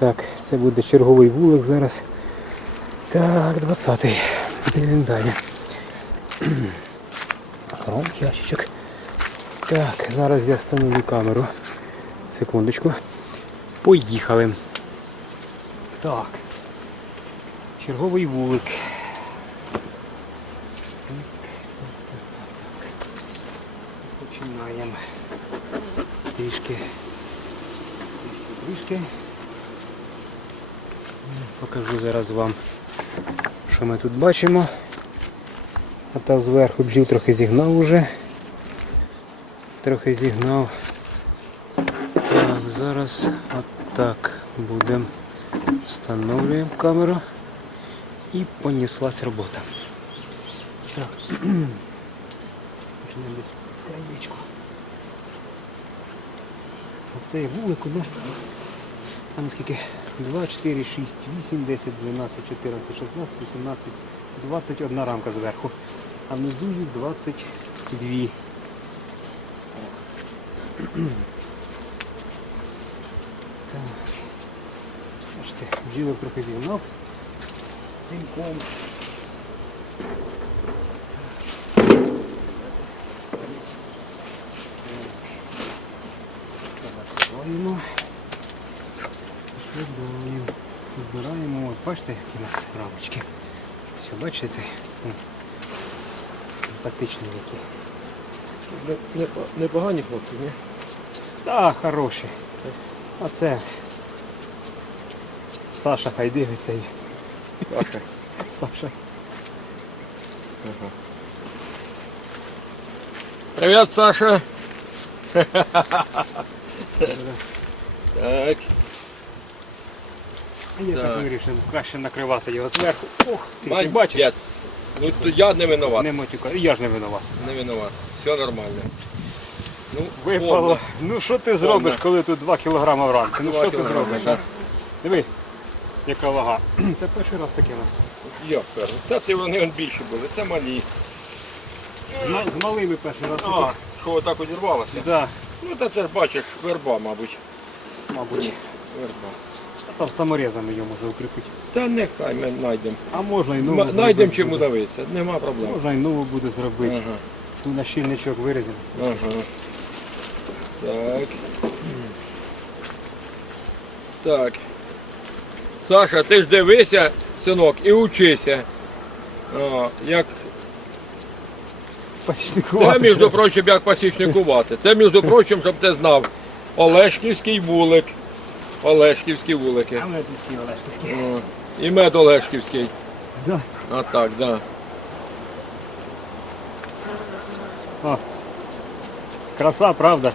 Так, це буде черговий вулик зараз. Так, 20-й. Підемо далі. Ром, ящичок. Так, зараз я встановлю камеру. Секундочку. Поїхали. Так. Черговий вулик. Починаємо. Трішки. Трішки, трішки. Покажу зараз вам, що ми тут бачимо. А та зверху бджіл трохи зігнав уже. Трохи зігнав. Так, зараз отак будемо. Встановлюємо камеру. І понеслась робота. Так. Почнемо десь з краєчку. Оцей вулик у нас там скільки? 2, 4, 6, 8, 10, 12, 14, 16, 18, 21 рамка зверху. А внизу їх 22. Так. Бачите, бджілок трохи зігнав. Димком. Бачите, які у нас рамочки. Все, бачите? Симпатичні які. Не- не- Непогані хлопці, ні? Так, хороші. Оце Саша хай дивиться і Саша. Саша. Ага. Привіт, Саша. Так. А я так Так. вирішив, краще накривати його зверху. Ох, ти, ти бачиш? Молодець. Ну то я не винуват. Не матюка. І я ж не винуват. Не винуват. Все нормально. Ну, Випало. повно. Ну що ти зробиш, коли тут 2 кг вранці? Ну Два що ти кілограми, зробиш? да. Диви, яка вага. Це перший раз таке у нас. Як перше? Та ти вони он більші були, це малі. З, з малими перший раз. А, що отак одірвалося? Да, Ну та це ж бачиш, верба, мабуть. мабуть. Верба. Там саморезами його можна укріпити. Та нехай ми знайдемо. А можна і нову. Знайдемо чим буде. нема проблем. Можна і нову буде зробити. Ага. Тут на щільничок вирізано. Ага. Так. Так. Саша, ти ж дивися, синок, і учися. О, як... Це, між прочим, як пасічникувати. Це, між прочим, щоб ти знав. Олешківський вулик. Олешківські вулики. А ми тут ці Олешківські. О, І мед Олешківський. Да. А так, да. О. Краса, правда?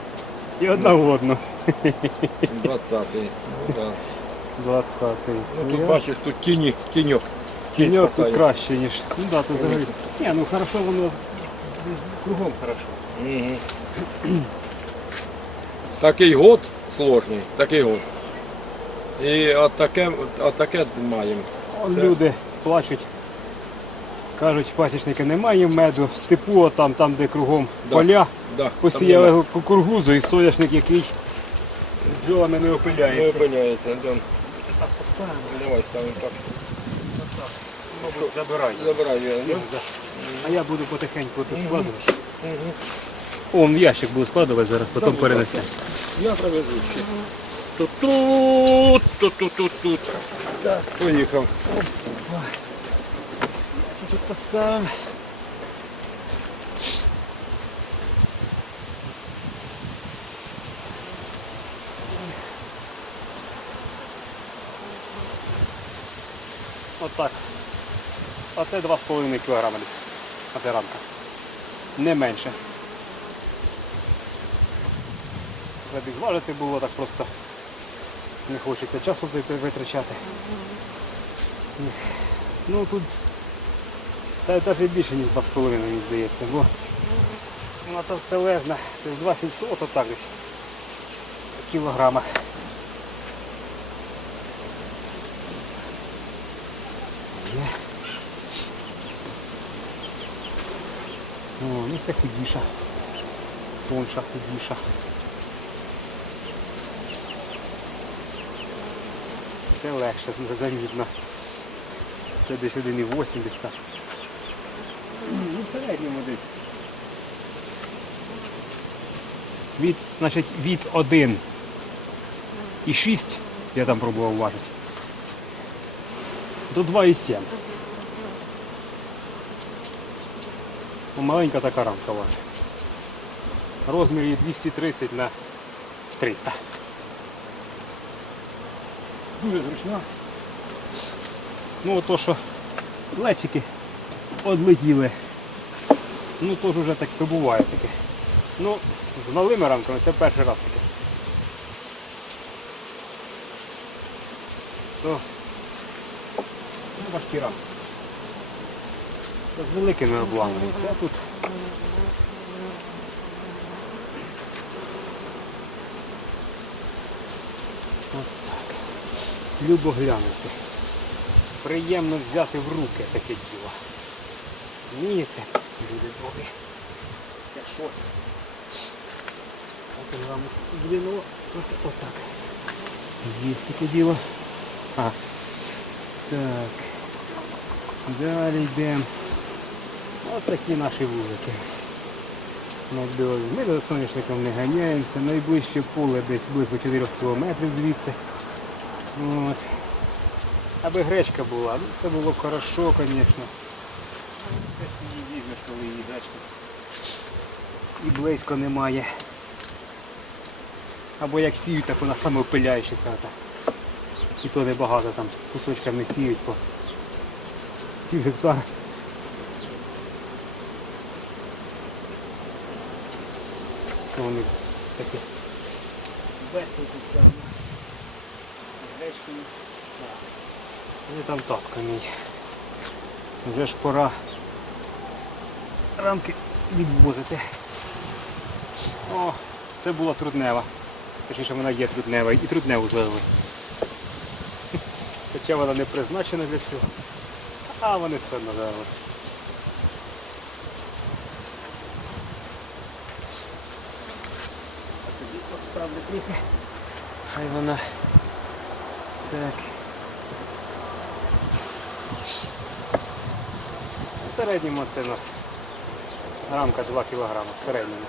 І одна в одну. 20-й. Ну, да. 20-й. ну тут бачиш, тут тіні, тіньок. Тінь Тіньок тут хватає. краще, ніж. Ну да, тут взагалі. Ні, ну хорошо воно кругом хорошо. Мгм. Такий год сложний, такий год. І от таке, от таке маємо. Он Це- люди плачуть. Кажуть, пасічники немає меду, в степу, от там, там де кругом Да. поля, Да, посіяли там кукургузу і соняшник, який бджолами не нема- не опиляється. опиняється. Да. Так поставимо. Давай ставимо так. Мабуть, забирай. Забирай його. Ну, да. А я буду потихеньку тут складувати. Мгм. Он ящик буду складувати зараз, потім перенесемо. Я привезу ще. Тут, тут, тут, тут, тут, тут. Так, поїхав. Тут поставимо. Отак. Оце 2,5 кг десь. Оце рамка. Не менше. Треба зважити було, так просто не хочеться часу витрачати. Ну тут навіть більше, ніж 2,5, мені здається, бо вона товстелезна, десь 2700 отак десь в. О, ну це худіша. Тонша, худіша. Це легше, замітно. Це десь 1,8 десь так. Ну, в середньому десь. Від, значить, від 1 і 6 я там пробував важити. До 2,7. Ну, Маленька така рамка важить. Розмір її 230 на 300. Дуже зручна. Ну ото що плечики одлетіли. Ну то ж вже так то буває таке. Ну, з малими рамками це перший раз таке. То ну, важкі рамки. З великими обламами. Це тут. Любо глянути. Приємно взяти в руки таке діло. Вмієте, люди добрі. Це щось. От вам двіно. От, отак. Є таке діло. А. Так. Далі йдемо. Ось такі наші вулики. ось. Ми за соняшником не ганяємося. Найближче поле десь близько 4 кілометрів звідси. От. Аби гречка була, ну це було б хорошо, звісно. Її візьмеш, коли її гречка. І близько немає. Або як сіють, так вона самоопиляючася. та. І то небагато там кусочками сіють по пів гектара. Вони такі веселки все. З Гречкою. Там татко мій. Вже ж пора рамки відвозити. О, це була труднева. Точніше вона є труднева і трудневу завели. Хоча вона не призначена для цього. А вони все одно завели. Поставлю трохи. Хай вона так. В середньому це у нас рамка 2 кг в середньому.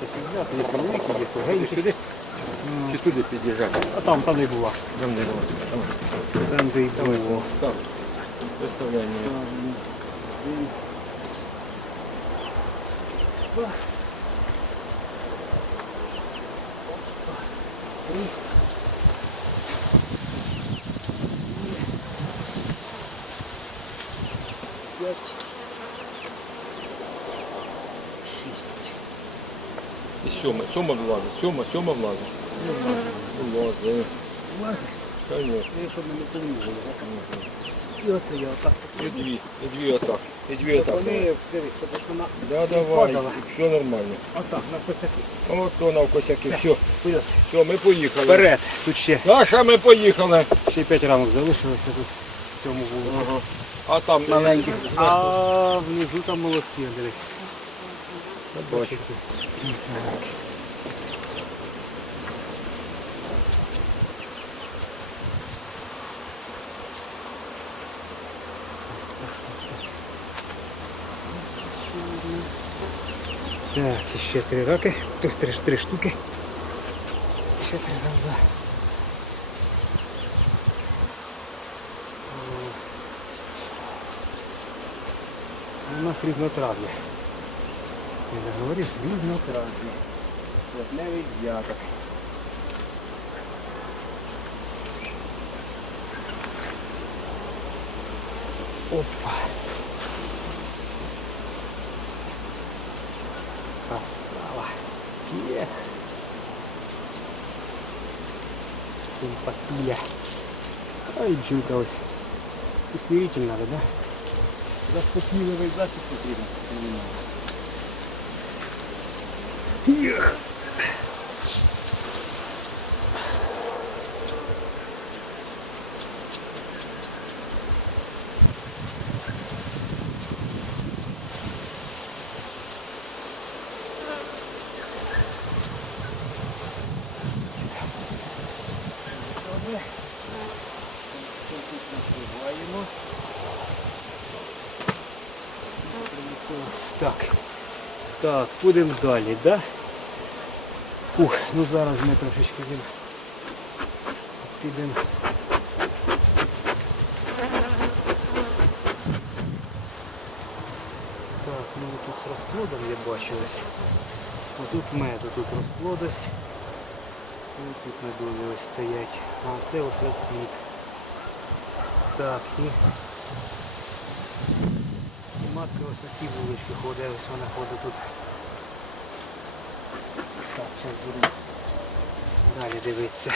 Якщо взяти, є великі, є легенькі. Сюди? Чи туди під'їжджати? А там, там і була. Там не було. Там де і було. Так. Представляю. П'ять. Шість. І сьома, сьома влазить, сьома, сьома влазить. Влазить. Влазить, Конечно. не поміжили. І оце я отак. І дві, і дві отак. І дві отак. Вони, дивись, щоб вона Да, давай, падала. все нормально. Отак, на косяки. От то навкосяки. Все. Все, все, ми поїхали. Вперед. Тут ще, Наша ми поїхали. ще 5 рамок залишилося тут цьому вулику. Ага. А там Маленьких. А внизу там молодці, дивись. Бачу. Так, ще три раки. Тобто три, три штуки. Ще три рази. У нас різнотравні. Я не говорив, різнотравні. Плотневий взяток. Опа. Красава. Є. Симпатія. Ай, бджілка ось. І Смирительна, ж Заспокійливий засіб потрібен. Є. Так. Так, будемо далі, да? Фух, ну зараз ми трошечки підемо. Так, ну тут з розплодом я бачу ось. Отут мед, тут розплод ось. Ну, тут медові ось стоять. А це ось розплід. Так, і, і матка ось на цій вуличці ходить, ось вона ходить тут. Так, зараз будемо далі дивитися.